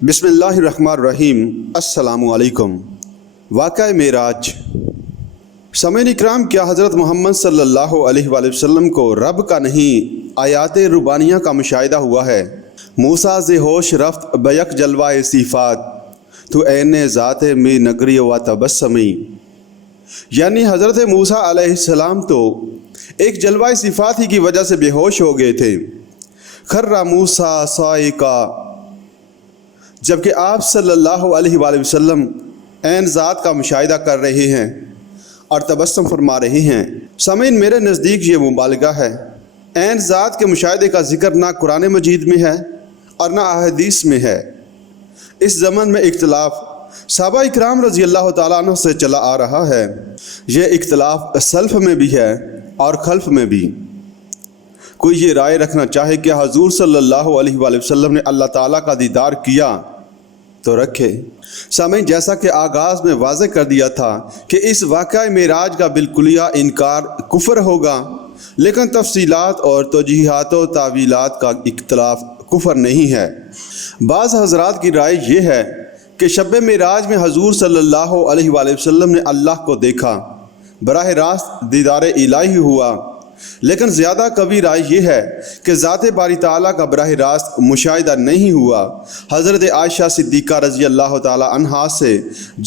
بسم اللہ الرحمن الرحیم۔ السلام علیکم۔ واقعہ معراج۔ سامعین اکرام، کیا حضرت محمد صلی اللہ علیہ وآلہ وسلم کو رب کا نہیں آیات ربانیہ کا مشاہدہ ہوا ہے؟ موسیٰ ز ہوش رفت بیک جلوہ صفات، تو عین ذات می نگری و تبسمی۔ یعنی حضرت موسیٰ علیہ السلام تو ایک جلوہ صفات ہی کی وجہ سے بے ہوش ہو گئے تھے۔ خر موسیٰ صائقا، جبکہ آپ صلی اللہ علیہ وآلہ وسلم عین ذات کا مشاہدہ کر رہے ہیں اور تبسم فرما رہے ہیں۔ سامعین، میرے نزدیک یہ مبالغہ ہے۔ عین ذات کے مشاہدے کا ذکر نہ قرآن مجید میں ہے اور نہ احادیث میں ہے۔ اس زمن میں اختلاف صحابہ اکرام رضی اللہ تعالیٰ عنہ سے چلا آ رہا ہے۔ یہ اختلاف سلف میں بھی ہے اور خلف میں بھی۔ کوئی یہ رائے رکھنا چاہے کہ حضور صلی اللہ علیہ وآلہ وسلم نے اللہ تعالیٰ کا دیدار کیا تو رکھے۔ سامعین، جیسا کہ آغاز میں واضح کر دیا تھا کہ اس واقعہ معراج کا بالکلیہ انکار کفر ہوگا، لیکن تفصیلات اور توجیحات و تعویلات کا اختلاف کفر نہیں ہے۔ بعض حضرات کی رائے یہ ہے کہ شب معراج میں حضور صلی اللہ علیہ وآلہ وسلم نے اللہ کو دیکھا، براہ راست دیدار الہی ہوا، لیکن زیادہ قوی رائے یہ ہے کہ ذات باری تعالیٰ کا براہ راست مشاہدہ نہیں ہوا۔ حضرت عائشہ صدیقہ رضی اللہ تعالیٰ عنہا سے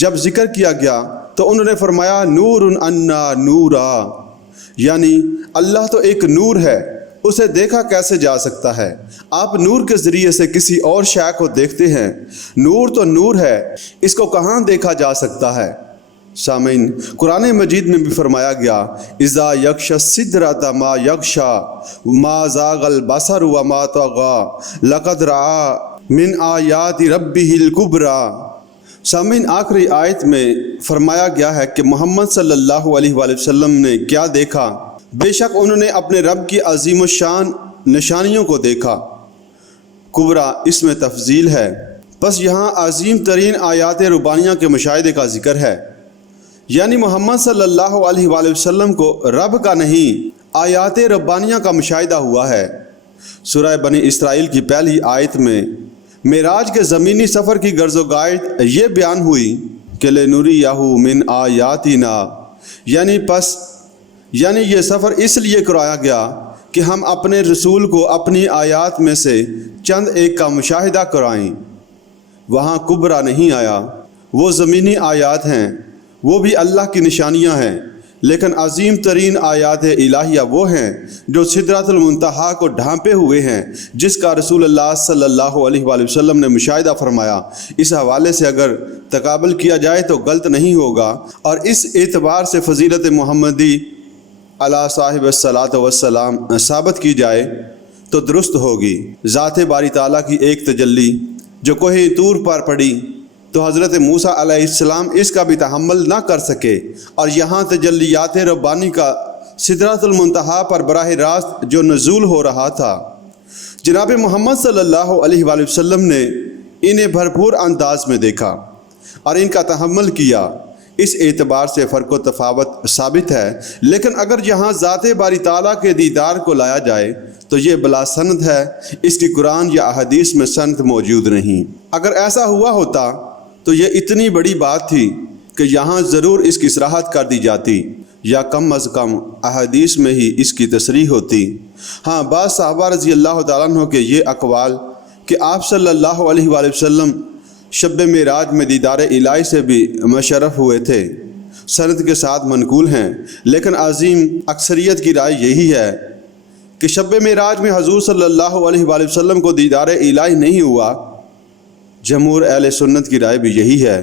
جب ذکر کیا گیا تو انہوں نے فرمایا نور انا نورا، یعنی اللہ تو ایک نور ہے، اسے دیکھا کیسے جا سکتا ہے؟ آپ نور کے ذریعے سے کسی اور شے کو دیکھتے ہیں، نور تو نور ہے، اس کو کہاں دیکھا جا سکتا ہے؟ سامعین، قرآن مجید میں بھی فرمایا گیا اذا یغشی السدرۃ ما یغشی ما زاغ البصر وما طغی لقد رأى من آیات ربہ الکبریٰ۔ سامعین، آخری آیت میں فرمایا گیا ہے کہ محمد صلی اللہ علیہ وآلہ وسلم نے کیا دیکھا؟ بے شک انہوں نے اپنے رب کی عظیم الشان نشانیوں کو دیکھا۔ کبریٰ اس میں تفضیل ہے، بس یہاں عظیم ترین آیات ربانیہ کے مشاہدے کا ذکر ہے، یعنی محمد صلی اللہ علیہ وآلہ وسلم کو رب کا نہیں آیات ربانیہ کا مشاہدہ ہوا ہے۔ سورہ بنی اسرائیل کی پہلی آیت میں معراج کے زمینی سفر کی غرض و غایت یہ بیان ہوئی کہ لنریہ من آیاتنا، یعنی یہ سفر اس لیے کرایا گیا کہ ہم اپنے رسول کو اپنی آیات میں سے چند ایک کا مشاہدہ کرائیں۔ وہاں کبریٰ نہیں آیا، وہ زمینی آیات ہیں، وہ بھی اللہ کی نشانیاں ہیں، لیکن عظیم ترین آیات الہیہ وہ ہیں جو سدرۃ المنتہا کو ڈھانپے ہوئے ہیں، جس کا رسول اللہ صلی اللہ علیہ وآلہ وسلم نے مشاہدہ فرمایا۔ اس حوالے سے اگر تقابل کیا جائے تو غلط نہیں ہوگا، اور اس اعتبار سے فضیلت محمدی علی صاحب الصلاۃ والسلام ثابت کی جائے تو درست ہوگی۔ ذات باری تعالیٰ کی ایک تجلی جو کوہ طور پر پڑی تو حضرت موسیٰ علیہ السلام اس کا بھی تحمل نہ کر سکے، اور یہاں تجلیات ربانی کا سدرۃ المنتہا پر براہ راست جو نزول ہو رہا تھا، جناب محمد صلی اللہ علیہ وآلہ وسلم نے انہیں بھرپور انداز میں دیکھا اور ان کا تحمل کیا۔ اس اعتبار سے فرق و تفاوت ثابت ہے، لیکن اگر یہاں ذات باری تعالیٰ کے دیدار کو لایا جائے تو یہ بلا سند ہے، اس کی قرآن یا احادیث میں سند موجود نہیں۔ اگر ایسا ہوا ہوتا تو یہ اتنی بڑی بات تھی کہ یہاں ضرور اس کی صراحت کر دی جاتی، یا کم از کم احادیث میں ہی اس کی تصریح ہوتی۔ ہاں، بعض صحابہ رضی اللہ تعالیٰ عنہ کے یہ اقوال کہ آپ صلی اللہ علیہ وآلہ وسلم شب معراج میں دیدار الہی سے بھی مشرف ہوئے تھے، سند کے ساتھ منقول ہیں، لیکن عظیم اکثریت کی رائے یہی ہے کہ شب معراج میں حضور صلی اللہ علیہ وآلہ وسلم کو دیدار الہی نہیں ہوا۔ جمہور اہل سنت کی رائے بھی یہی ہے۔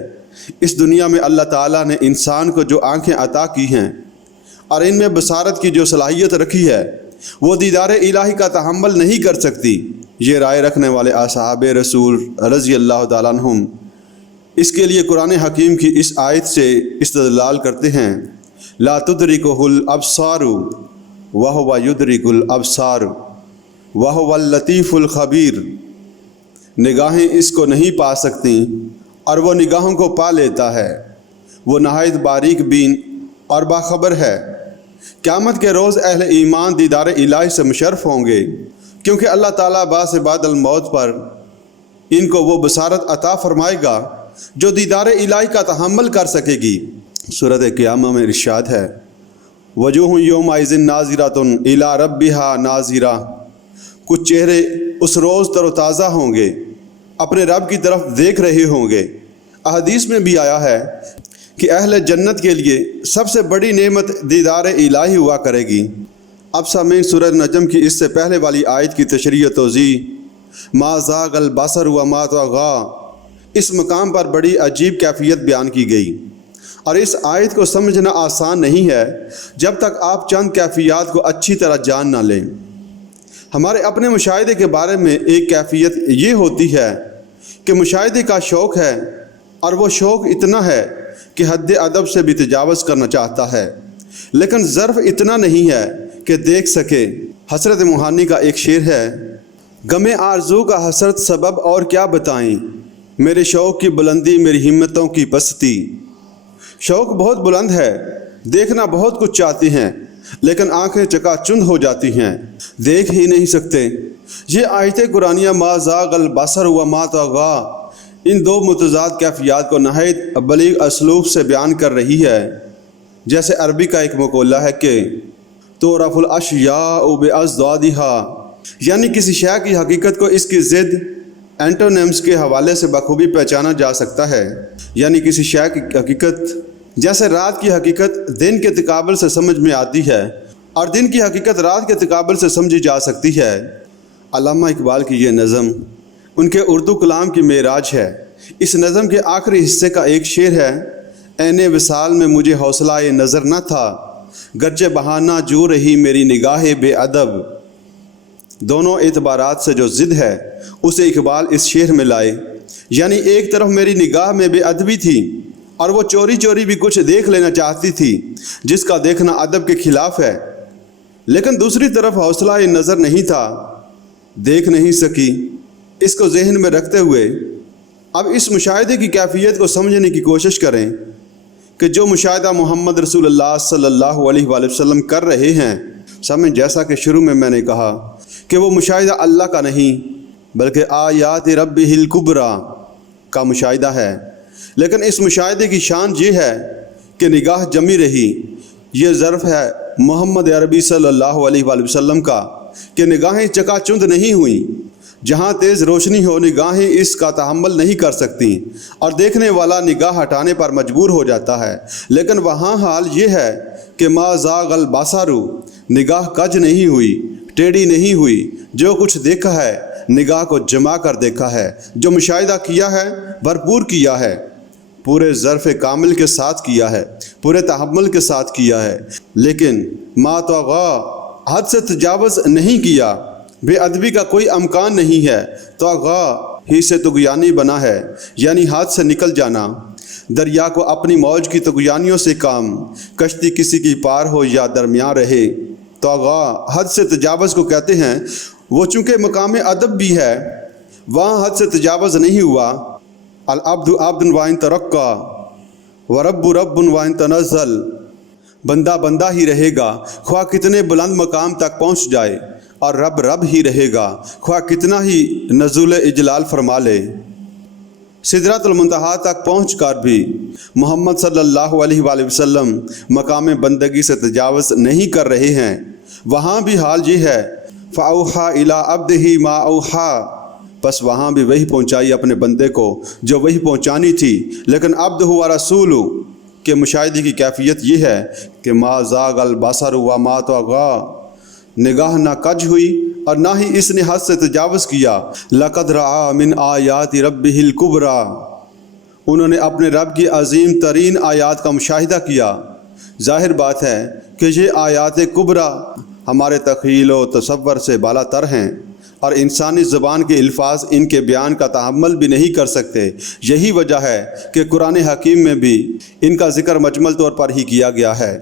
اس دنیا میں اللہ تعالیٰ نے انسان کو جو آنکھیں عطا کی ہیں اور ان میں بصارت کی جو صلاحیت رکھی ہے، وہ دیدار الہی کا تحمل نہیں کر سکتی۔ یہ رائے رکھنے والے اصحاب رسول رضی اللہ تعالیٰ عنہم اس کے لیے قرآن حکیم کی اس آیت سے استدلال کرتے ہیں، لا تدرکہ الابصار وہو یدرک الابصار وہو اللطیف الخبیر، نگاہیں اس کو نہیں پا سکتی اور وہ نگاہوں کو پا لیتا ہے، وہ نہایت باریک بین اور باخبر ہے۔ قیامت کے روز اہل ایمان دیدار الہی سے مشرف ہوں گے، کیونکہ اللہ تعالیٰ بعد الموت پر ان کو وہ بصارت عطا فرمائے گا جو دیدار الہی کا تحمل کر سکے گی۔ سورۃ قیامہ میں ارشاد ہے وجوہ یومئذ ناظرۃ الی ربہا ناظرہ، کچھ چہرے اس روز تر و تازہ ہوں گے، اپنے رب کی طرف دیکھ رہے ہوں گے۔ احادیث میں بھی آیا ہے کہ اہل جنت کے لیے سب سے بڑی نعمت دیدار الہی ہوا کرے گی۔ اب سامعین، سورۃ نجم کی اس سے پہلے والی آیت کی تشریح و توضیح ما زاغ البصر وما طغى، اس مقام پر بڑی عجیب کیفیت بیان کی گئی، اور اس آیت کو سمجھنا آسان نہیں ہے جب تک آپ چند کیفیات کو اچھی طرح جان نہ لیں۔ ہمارے اپنے مشاہدے کے بارے میں ایک کیفیت یہ ہوتی ہے کہ مشاہدے کا شوق ہے، اور وہ شوق اتنا ہے کہ حد ادب سے بھی تجاوز کرنا چاہتا ہے، لیکن ظرف اتنا نہیں ہے کہ دیکھ سکے۔ حسرت موہانی کا ایک شعر ہے غم آرزو کا حسرت سبب اور کیا بتائیں، میرے شوق کی بلندی میری ہمتوں کی پستی۔ شوق بہت بلند ہے، دیکھنا بہت کچھ چاہتے ہیں، لیکن آنکھیں چکا چند ہو جاتی ہیں، دیکھ ہی نہیں سکتے۔ یہ آیت قرآنیہ ما زاغ البصر وما طغى ان دو متضاد کیفیات کو نہایت بلیغ اسلوب سے بیان کر رہی ہے۔ جیسے عربی کا ایک مقولہ ہے کہ تعرف الاشیاء باضدادها، یعنی کسی شے کی حقیقت کو اس کی ضد اینٹونیمز کے حوالے سے بخوبی پہچانا جا سکتا ہے۔ یعنی کسی شے کی حقیقت، جیسے رات کی حقیقت دن کے تقابل سے سمجھ میں آتی ہے، اور دن کی حقیقت رات کے تقابل سے سمجھی جا سکتی ہے۔ علامہ اقبال کی یہ نظم ان کے اردو کلام کی معراج ہے۔ اس نظم کے آخری حصے کا ایک شعر ہے عین وصال میں مجھے حوصلہ نظر نہ تھا، گرچہ بہانہ جو رہی میری نگاہ بے ادب۔ دونوں اعتبارات سے جو ضد ہے اسے اقبال اس شعر میں لائے، یعنی ایک طرف میری نگاہ میں بے ادبی تھی اور وہ چوری چوری بھی کچھ دیکھ لینا چاہتی تھی جس کا دیکھنا ادب کے خلاف ہے، لیکن دوسری طرف حوصلہ نظر نہیں تھا، دیکھ نہیں سکی۔ اس کو ذہن میں رکھتے ہوئے اب اس مشاہدے کی کیفیت کو سمجھنے کی کوشش کریں کہ جو مشاہدہ محمد رسول اللہ صلی اللہ علیہ وآلہ وسلم کر رہے ہیں۔ سامنے جیسا کہ شروع میں نے کہا کہ وہ مشاہدہ اللہ کا نہیں بلکہ آیات ربہ الکبریٰ کا مشاہدہ ہے، لیکن اس مشاہدے کی شان یہ ہے کہ نگاہ جمی رہی۔ یہ ظرف ہے محمد عربی صلی اللہ علیہ وآلہ وسلم کا کہ نگاہیں چکا چند نہیں ہوئیں۔ جہاں تیز روشنی ہو نگاہیں اس کا تحمل نہیں کر سکتی اور دیکھنے والا نگاہ ہٹانے پر مجبور ہو جاتا ہے، لیکن وہاں حال یہ ہے کہ ما زاغ البصر، نگاہ کج نہیں ہوئی، ٹیڑھی نہیں ہوئی، جو کچھ دیکھا ہے نگاہ کو جما کر دیکھا ہے، جو مشاہدہ کیا ہے بھرپور کیا ہے، پورے ظرف کامل کے ساتھ کیا ہے، پورے تحمل کے ساتھ کیا ہے، لیکن ما طغى حد سے تجاوز نہیں کیا۔ بے ادبی کا کوئی امکان نہیں ہے، طغى ہی سے طغیانی بنا ہے، یعنی ہاتھ سے نکل جانا۔ دریا کو اپنی موج کی طغیانیوں سے کام، کشتی کسی کی پار ہو یا درمیان رہے۔ طغى حد سے تجاوز کو کہتے ہیں۔ وہ چونکہ مقام ادب بھی ہے، وہاں حد سے تجاوز نہیں ہوا۔ العبد عبد وان ترقى ورب رب وان تنزل، بندہ بندہ ہی رہے گا خواہ کتنے بلند مقام تک پہنچ جائے، اور رب رب ہی رہے گا خواہ کتنا ہی نزول اجلال فرما لے۔ سدرۃ المنتہا تک پہنچ کر بھی محمد صلی اللہ علیہ وآلہ وسلم مقام بندگی سے تجاوز نہیں کر رہے ہیں۔ وہاں بھی حال یہ ہے فَأَوْحَىٰ إِلَىٰ عَبْدِهِ مَا أَوْحَىٰ، بس وہاں بھی وہی پہنچائی اپنے بندے کو جو وہی پہنچانی تھی۔ لیکن عبدہ و رسول کے مشاہدے کی کیفیت یہ ہے کہ ما زاغ البصر وما طغى، نگاہ نہ کج ہوئی اور نہ ہی اس نے حد سے تجاوز کیا۔ لَقَدْ رَأَىٰ مِنْ آیَاتِ رَبِّهِ الْكُبْرىٰ، انہوں نے اپنے رب کی عظیم ترین آیات کا مشاہدہ کیا۔ ظاہر بات ہے کہ یہ آیات کبریٰ ہمارے تخیل و تصور سے بالا تر ہیں، اور انسانی زبان کے الفاظ ان کے بیان کا تحمل بھی نہیں کر سکتے۔ یہی وجہ ہے کہ قرآن حکیم میں بھی ان کا ذکر مجمل طور پر ہی کیا گیا ہے۔